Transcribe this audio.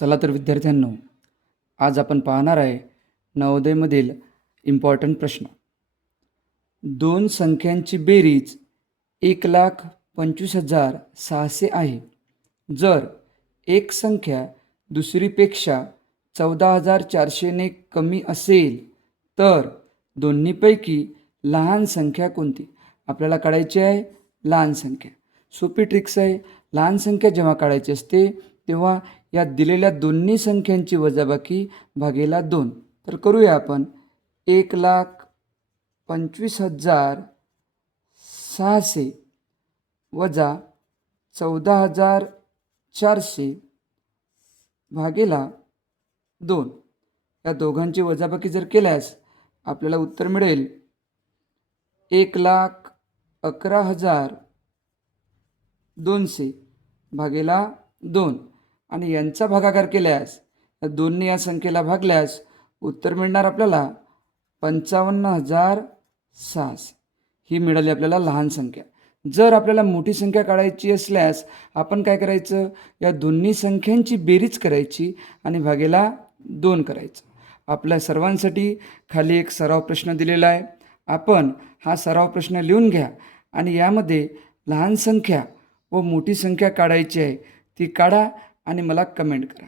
चला तर विद्यार्थ्यांनो आज आपण पाहणार आहे नवोदयमधील इम्पॉर्टंट प्रश्न. दोन संख्यांची बेरीज एक लाख पंचवीस हजार सहाशे आहे. जर एक संख्या दुसरीपेक्षा चौदा हजार चारशेने कमी असेल तर दोन्हीपैकी लहान संख्या कोणती? आपल्याला काढायची आहे लहान संख्या. सोपी ट्रिक्स आहे. लहान संख्या जेव्हा काढायची असते तेव्हा या दिलेल्या दोन्ही संख्यांची वजाबाकी भागेला दोन. तर करूया आपण. एक लाख पंचवीस हजार सहाशे वजा चौदा हजार चारशे भागेला दोन. या दोघांची वजाबाकी जर केल्यास आपल्याला उत्तर मिळेल. एक लाख अकरा हजार दोनशे भागेला दोन. आणि यांचा भागाकार केल्यास या दोन्ही या संख्येला भागल्यास उत्तर मिळणार आपल्याला पंचावन्न हजार सास ही मिळाली आपल्याला लहान संख्या. जर आपल्याला मोठी संख्या काढायची असल्यास आपण काय करायचं? या दोन्ही संख्यांची बेरीज करायची आणि भागेला दोन करायचं. आपल्या सर्वांसाठी खाली एक सराव प्रश्न दिलेला आहे. आपण हा सराव प्रश्न लिहून घ्या आणि यामध्ये लहान संख्या व मोठी संख्या काढायची आहे ती काढा आणि मला कमेंट करा.